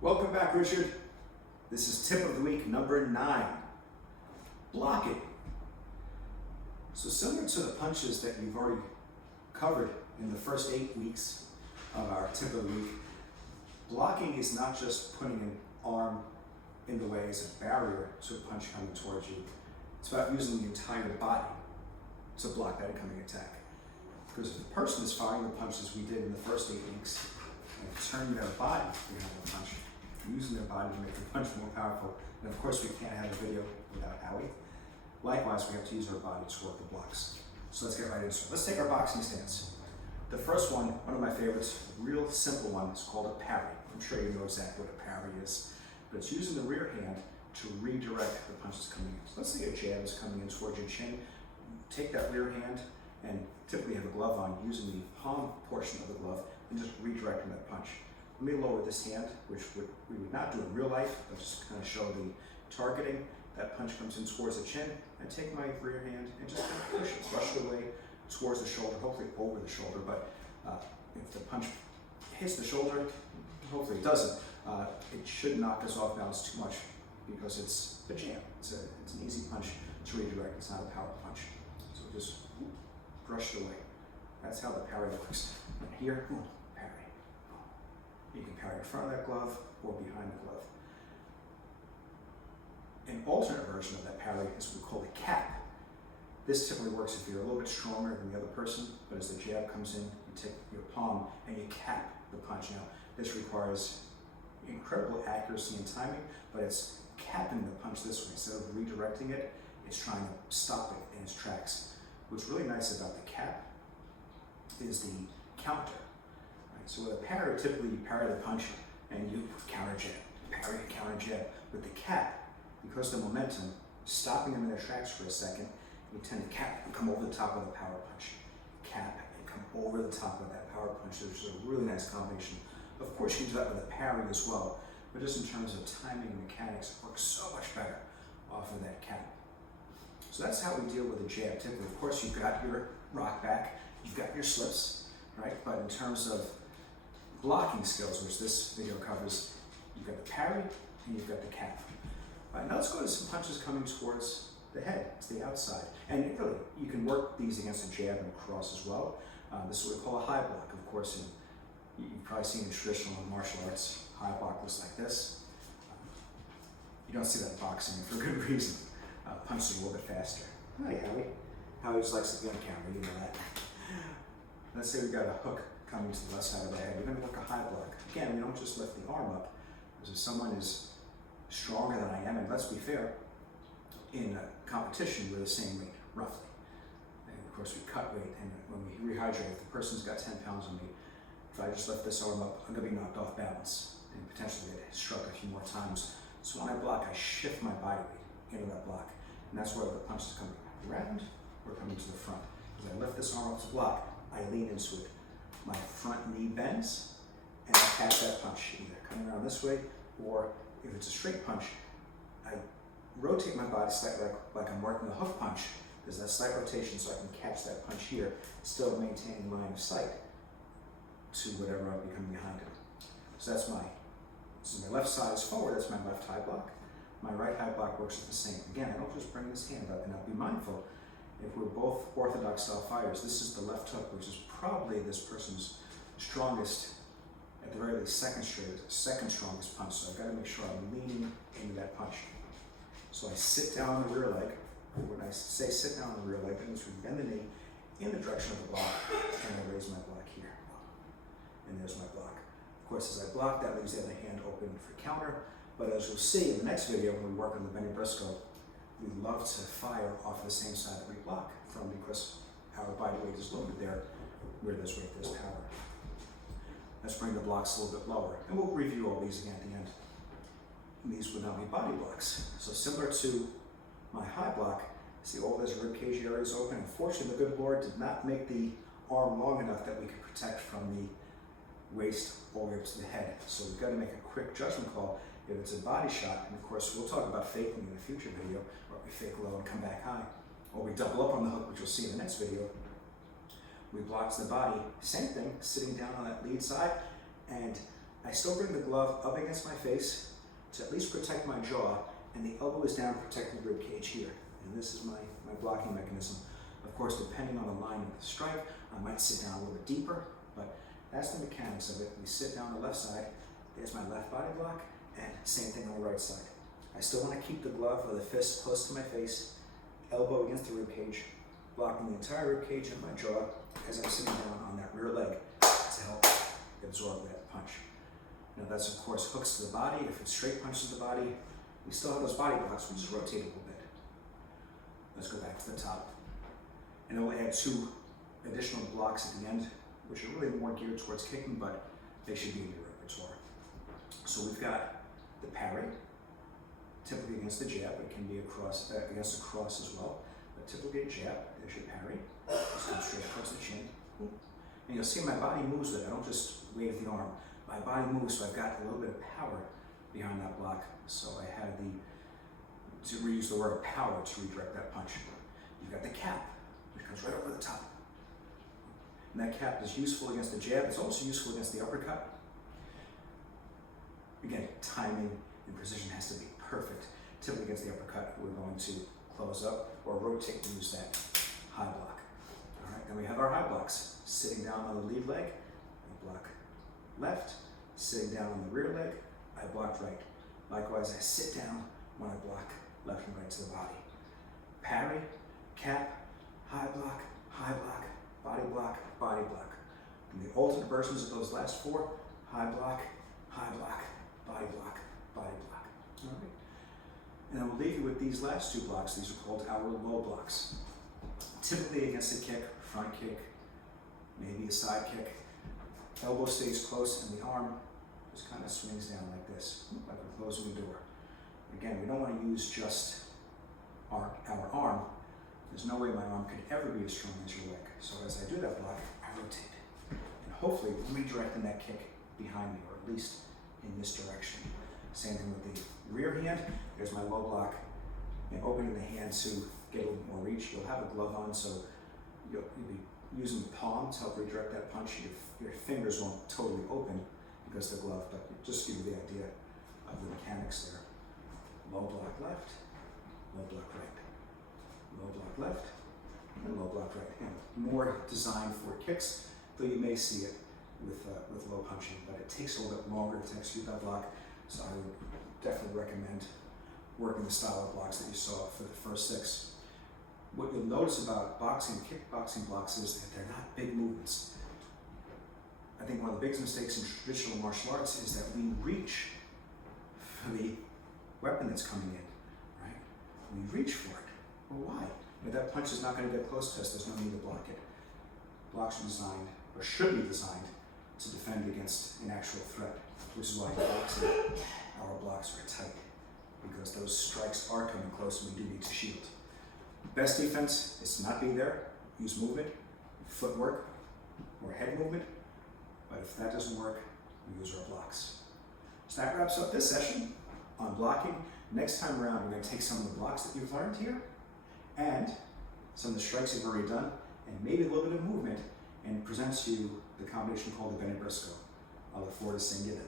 Welcome back, Richard. This is tip of the week number 9. Blocking. So similar to the punches that you've already covered in the first 8 weeks of our tip of the week, blocking is not just putting an arm in the way as a barrier to a punch coming towards you. It's about using the entire body to block that incoming attack. Because if the person is firing the punches we did in the first 8 weeks, and turning their body behind the punch, using their body to make the punch more powerful, and of course we can't have a video without Howie. Likewise, we have to use our body to work the blocks. So let's get right into it. Let's take our boxing stance. The first one of my favorites, real simple one, is called a parry. I'm sure you know exactly what a parry is, but it's using the rear hand to redirect the punches coming in. So let's say a jab is coming in towards your chin. Take that rear hand and typically have a glove on, using the palm portion of the glove and just redirecting that punch. Let me lower this hand, which we would not do in real life, but just kind of show the targeting. That punch comes in towards the chin, and take my rear hand and just kind of push it, brush it away towards the shoulder, hopefully over the shoulder, but if the punch hits the shoulder, hopefully it doesn't, it should knock us off balance too much because it's a jab. It's an easy punch to redirect, it's not a power punch. So just brush it away. That's how the parry works. And here, parry. You can parry in front of that glove or behind the glove. An alternate version of that parry is what we call the cap. This typically works if you're a little bit stronger than the other person, but as the jab comes in, you take your palm and you cap the punch. Now, this requires incredible accuracy and timing, but it's capping the punch this way. Instead of redirecting it, it's trying to stop it in its tracks. What's really nice about the cap is the counter. Right? So with a parry, typically you parry the punch and you counter jab, parry, counter jab. With the cap, because the momentum, stopping them in their tracks for a second, you tend to cap and come over the top of the power punch. Cap and come over the top of that power punch, which is a really nice combination. Of course, you can do that with a parry as well, but just in terms of timing and mechanics, it works so much better off of that cap. So that's how we deal with a jab. Typically, of course, you've got your rock back, you've got your slips, right? But in terms of blocking skills, which this video covers, you've got the parry and you've got the cap. All right, now let's go to some punches coming towards the head, to the outside. And really, you can work these against a jab and a cross as well. This is what we call a high block. Of course, you've probably seen in traditional martial arts, high block looks like this. You don't see that in boxing, and for good reason. Punches a little bit faster. Hi, Howie. Howie just likes to be on camera, you know that. Let's say we've got a hook coming to the left side of the head. We're going to work a high block. Again, we don't just lift the arm up, because if someone is stronger than I am, and let's be fair, in a competition we're the same weight, roughly. And of course we cut weight, and when we rehydrate, if the person's got 10 pounds on me, if I just lift this arm up, I'm going to be knocked off balance and potentially get struck a few more times. So when I block, I shift my body weight into that block. And that's where the punch is coming around or coming to the front. As I lift this arm up to block, I lean into it. My front knee bends, and I catch that punch, either coming around this way, or if it's a straight punch, I rotate my body slightly like I'm working a hook punch. There's that slight rotation so I can catch that punch here, still maintaining line of sight to whatever I'll be coming behind it. So my left side is forward, that's my left high block. My right high block works the same. Again, I don't just bring this hand up, and I'll be mindful, if we're both orthodox style fighters, this is the left hook, which is probably this person's strongest, at the very least second strongest punch. So I've got to make sure I'm leaning into that punch. So I sit down on the rear leg. When I say sit down on the rear leg, that means we bend the knee in the direction of the block, and I raise my block here. And there's my block. Of course, as I block, that leaves the other hand open for counter. But as you'll see in the next video when we work on the Benny Briscoe, we love to fire off the same side that we block from, because our body weight is loaded there. Where there's weight, there's power. Let's bring the blocks a little bit lower, and we'll review all these again at the end. And these would now be body blocks. So similar to my high block, see all those rib cage areas open. Unfortunately, the good Lord did not make the arm long enough that we could protect from the waist all the way up to the head. So we've got to make a quick judgment call. If it's a body shot, and of course we'll talk about faking in a future video, or we fake low and come back high, or we double up on the hook, which you'll see in the next video. We block the body, same thing, sitting down on that lead side, and I still bring the glove up against my face to at least protect my jaw, and the elbow is down protecting the rib cage here. And this is my blocking mechanism. Of course, depending on the line of the strike, I might sit down a little bit deeper, but that's the mechanics of it. We sit down the left side, there's my left body block, and same thing on the right side. I still want to keep the glove or the fist close to my face, elbow against the rib cage, blocking the entire rib cage and my jaw as I'm sitting down on that rear leg to help absorb that punch. Now that's of course hooks to the body. If it's straight punches to the body, we still have those body blocks, we just rotate a little bit. Let's go back to the top. And we'll add 2 additional blocks at the end, which are really more geared towards kicking, but they should be in your repertoire. So we've got the parry, typically against the jab, but it can be against a cross as well. But typically a jab, there's your parry, just come straight across the chin. And you'll see my body moves with it. I don't just wave the arm. My body moves, so I've got a little bit of power behind that block. So I have to reuse the word power to redirect that punch. You've got the cap, which comes right over the top. And that cap is useful against the jab. It's also useful against the uppercut. Again, timing and precision has to be perfect. Typically against the uppercut, we're going to close up or rotate to use that high block. All right, then we have our high blocks. Sitting down on the lead leg, I block left. Sitting down on the rear leg, I block right. Likewise, I sit down when I block left and right to the body. Parry, cap, high block, body block, body block. And the alternate versions of those last 4, high block, body block, body block. All right. And I will leave you with these last 2 blocks. These are called our low blocks. Typically against a kick, front kick, maybe a side kick. Elbow stays close and the arm just kind of swings down like this, like we're closing the door. Again, we don't want to use just our arm. There's no way my arm could ever be as strong as your leg. So as I do that block, I rotate. And hopefully redirecting that kick behind me, or at least in this direction. Same thing with the rear hand. There's my low block. And opening the hand to get a little more reach. You'll have a glove on, so you'll be using the palm to help redirect that punch. Your fingers won't totally open because of the glove, but just give you the idea of the mechanics there. Low block left, low block right. Low block left, and low block right. And more designed for kicks, though you may see it with low punching, but it takes a little bit longer to execute that block, so I would definitely recommend working the style of blocks that you saw for the first 6. What you'll notice about boxing and kickboxing blocks is that they're not big movements. I think one of the biggest mistakes in traditional martial arts is that we reach for the weapon that's coming in, right? We reach for it. Well, why? If that punch is not going to get close to us, there's no need to block it. Blocks are designed, or should be designed, to defend against an actual threat, which is why in boxing, our blocks are tight, because those strikes are coming close and we do need to shield. Best defense is to not be there, use movement, footwork, or head movement, but if that doesn't work, we use our blocks. So that wraps up this session on blocking. Next time around, we're going to take some of the blocks that you've learned here and some of the strikes you've already done, and maybe a little bit of movement, and present to you the combination called the Beni Briscoe. I look forward to seeing you then.